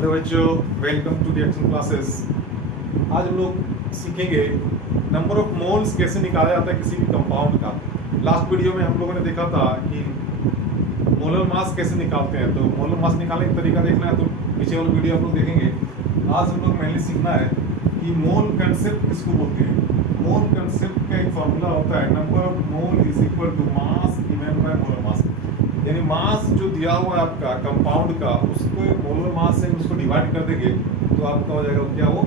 Hello बच्चों, welcome to the action classes. आज हम लोग सीखेंगे नंबर ऑफ मोल्स कैसे निकाला जाता है किसी भी कंपाउंड का। लास्ट वीडियो में हम लोगों ने देखा था कि मोलर मास कैसे निकालते हैं, तो मोलर मास निकालने का तरीका देखना है तो पीछे वाला वीडियो हम लोग देखेंगे। आज हम लोग मेनली सीखना है कि मोल कंसेप्ट किसको बोलते हैं। मोल कंसेप्ट का एक फॉर्मूला होता है, number of mole is equal to mass given by molar mass. यानी मास जो दिया हुआ है आपका कंपाउंड का, उसको मोलर मास से उसको डिवाइड कर देंगे तो आपका हो जाएगा क्या, वो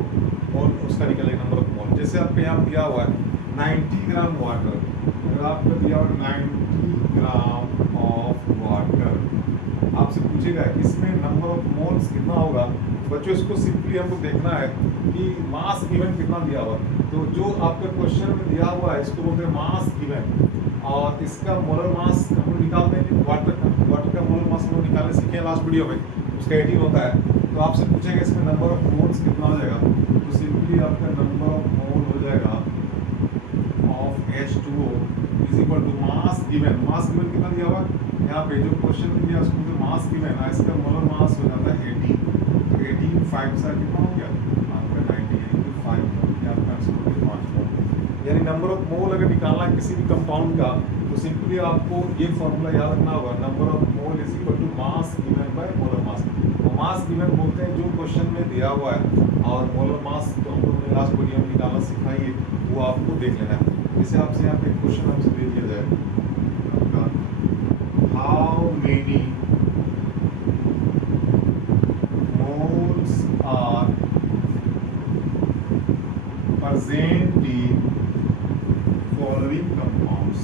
मोल उसका निकलेगा नंबर ऑफ मोल। जैसे आपके यहाँ दिया हुआ है 90 ग्राम वाटर, अगर आपको दिया हुआ 90 ग्राम ऑफ वाटर, आपसे पूछेगा इसमें नंबर ऑफ मोल्स कितना होगा। बच्चों इसको सिंपली हमको देखना है कि मास गिवन कितना दिया हुआ, तो जो आपके क्वेश्चन में दिया हुआ है इसको बोलते हैं मास गिवन, और इसका मोलर मास हम लोग निकाल देंगे। वाटर का मोलर मास हम लोग निकालने सीखे हैं लास्ट वीडियो में, उसका 18 होता है। तो आपसे पूछेगा इसमें नंबर ऑफ मोल्स कितना हो जाएगा, तो सिंपली आपका नंबर ऑफ मोल हो जाएगा of H2O is equal to mass given. Mass given कितना दिया हुआ यहाँ पे, जो क्वेश्चन में दिया उसको तो मास गिवन है, इसका मोलर मास हो जाता है 18। तो 18 5 से कितना हो गया आपका 90, यानी कि 5 आपका आंसर हो गया 5 मोल। यानी नंबर ऑफ मोल अगर निकालना है किसी भी कंपाउंड का तो सिंपली आपको ये फॉर्मूला याद रखना होगा, number of mole is equal to mass given by molar mass. और मास गिवन बोलते हैं जो क्वेश्चन में दिया हुआ है, और मोलर मास तो हम लोगों ने लास्ट वीडियो में निकालना सिखाई है, वो आपको देख लेना है। जैसे आपसे यहाँ पे क्वेश्चन आपसे दे दिया जाए आपका, how many moles are present in following compounds।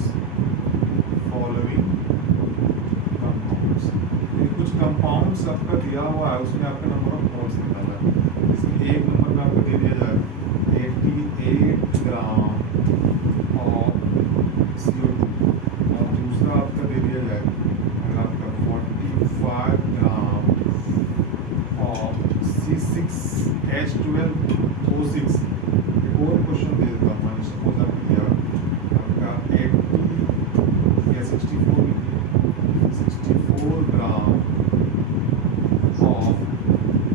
कुछ कंपाउंड्स आपका दिया हुआ है, उसमें आपका नंबर ऑफ मोल्स निकालना है। इसमें एक नंबर में आपको दे दिया जाए 88 ग्राम ऑफ CO2, और दूसरा आपका दे दिया जाए अगर आपका 45 ग्राम ऑफ C6H12O6। और क्वेश्चन दे देता हूँ, मान सपोज आपको दिया आपका 80 या 64 ग्राम ऑफ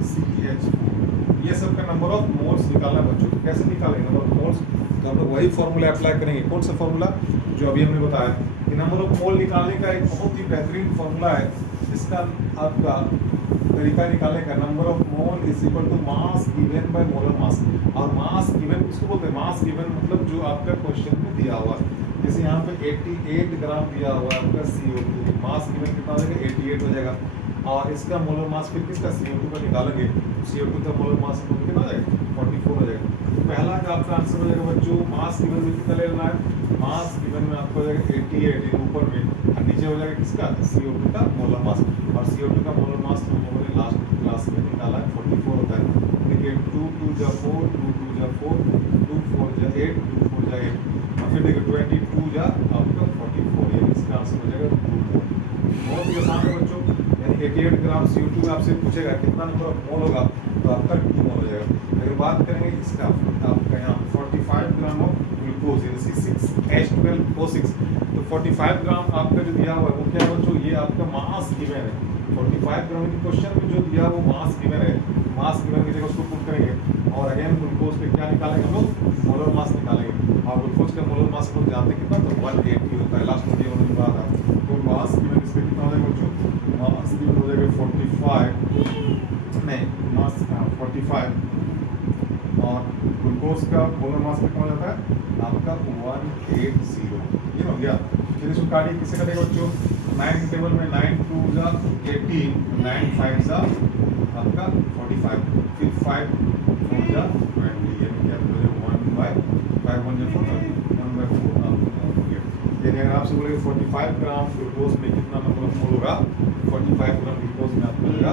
CH4। ये सब का नंबर ऑफ मोल्स निकालना है बच्चों। कैसे निकालेंगे नंबर ऑफ मोल्स, तो हम लोग वही फॉर्मूला अप्लाई करेंगे। कौन सा फॉर्मूला, जो अभी हमने बताया कि नंबर ऑफ मोल निकालने का एक बहुत ही बेहतरीन फॉर्मूला है, जिसका आपका तरीका निकालने का, number of mole is equal to mass given by molar mass. और मास गिवन किसको बोलते हैं, मास गिवन मतलब जो आपका क्वेश्चन में दिया हुआ है। जैसे यहाँ पे 88 ग्राम दिया हुआ है आपका CO2, मास गिवन कितना हो जाएगा 88 हो जाएगा, और इसका मोलर मास फिर किसका CO2 का निकालेंगे, CO2 का मोलर मास कितना हो जाएगा 44 हो जाएगा। तो पहला का आपका आंसर हो जाएगा बच्चों, मास गिवन में कितना ले लेना है, मास गिवन में आपको हो जाएगा 88 ऊपर में, और नीचे हो जाएगा किसका CO2 का मोलर मास। और CO2 का मोलर मास हम लोगों ने लास्ट क्लास में निकाला है 44 होता है। देखिए 2 2 जा 4, 2 2 जा 4, 2 4 जा 8, 2 4 जा 8, और फिर देखिए 22 जा आपका 44, यानी इसका आंसर हो जाएगा 2 मोल। बहुत ही आसान है बच्चों। यानी 88 ग्राम CO2 आपसे पूछेगा कितना नंबर ऑफ मोल होगा, तो आपका 2 मोल हो जाएगा। अगर बात करेंगे इसका, आपका यहाँ 45 ग्राम ऑफ ग्लूकोज यानी C6H12O6, तो 45 ग्राम आपका जो दिया हुआ है वो क्या है बच्चों, ये आपका मास गिवन है। 45 ग्राम की क्वेश्चन में जो दिया वो मास गिवन है, मास गिवन की जगह उसको पुट करेंगे, और अगेन ग्लूकोज पे क्या निकालेंगे हम लोग, मोलर मास निकालेंगे। और ग्लूकोज का मोलर मास हम लोग जानते कितना, तो 180 होता है। लास्ट वीडियो में बात था, तो मास गिवन इसका कितना हो जाएगा बच्चों, मास गिवन हो जाएगा 45, नहीं मास 45, और ग्लूकोज का मोलर मास कितना हो जाता है आपका 180। ये हो गया। फिर इसको काटिए, किसे कटेगा बच्चों, 9 टेबल में 9 2 जा 18, 9 5 जा आपका 45, फिर 5 4 जा 20, यानी क्या हो जाएगा 1/5 1 जा 4, 1/4 आपका हो गया। यानी अगर आपसे बोलेंगे 45 ग्राम ग्लूकोज में कितना नंबर ऑफ मोल होगा, 45 ग्राम ग्लूकोज में आपको मिलेगा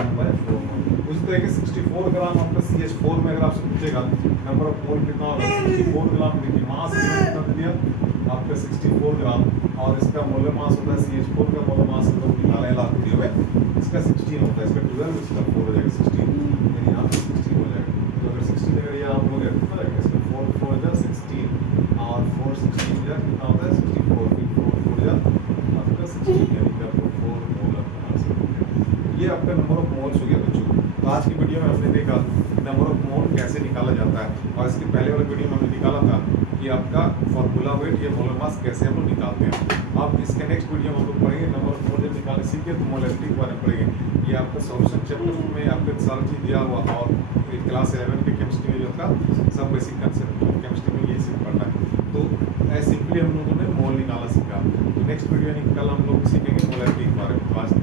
1/4 मोल। उसी तरह के 64 ग्राम आपका CH4 में अगर आपसे पूछेगा नंबर ऑफ मोल कितना होगा, 64 ग्राम देखिए मास कितना दिया आपका 64 ग्राम, और इसका मोलर मास होता है CH4 का मोलर मास हम लोग निकाला है लास्ट वीडियो में, इसका 16 होता है, इसका 12, इसका 4 हो जाएगा 16, यानी यहाँ पे 16 हो जाएगा। तो अगर 16 अगर यहाँ हो गया कितना हो जाएगा, इसका 4 4 जा 16, और 4 16 जा कितना होता है 64, फिर 4 4 जा आपका 16, यानी कि आपको 4 मोल आपका आंसर हो गया। ये आपका नंबर ऑफ मोल्स हो गया बच्चों। तो आज की वीडियो में हमने देखा नंबर ऑफ मोल कैसे निकाला जाता है, और इसके पहले वाले वीडियो में हमने निकाला था कि आपका फॉर्मूला वेट या मोलर मास कैसे हम लोग निकालते हैं। अब इसके नेक्स्ट वीडियो में हम लोग पढ़ेंगे नंबर ऑफ मोल जब निकालने सीखे तो मोलैरिटी के बारे में पढ़ेंगे। ये आपका सॉल्यूशन चैप्टर में आपको सारा चीज़ दिया हुआ, और क्लास 11 के केमिस्ट्री में जो था सब बेसिक कंसेप्ट केमिस्ट्री में ये सीख पढ़ना है। तो ऐसे सिंपली हम लोगों ने मोल निकाला सीखा। तो नेक्स्ट वीडियो में कल हम लोग सीखेंगे मोलैरिटी के बारे में। तो आज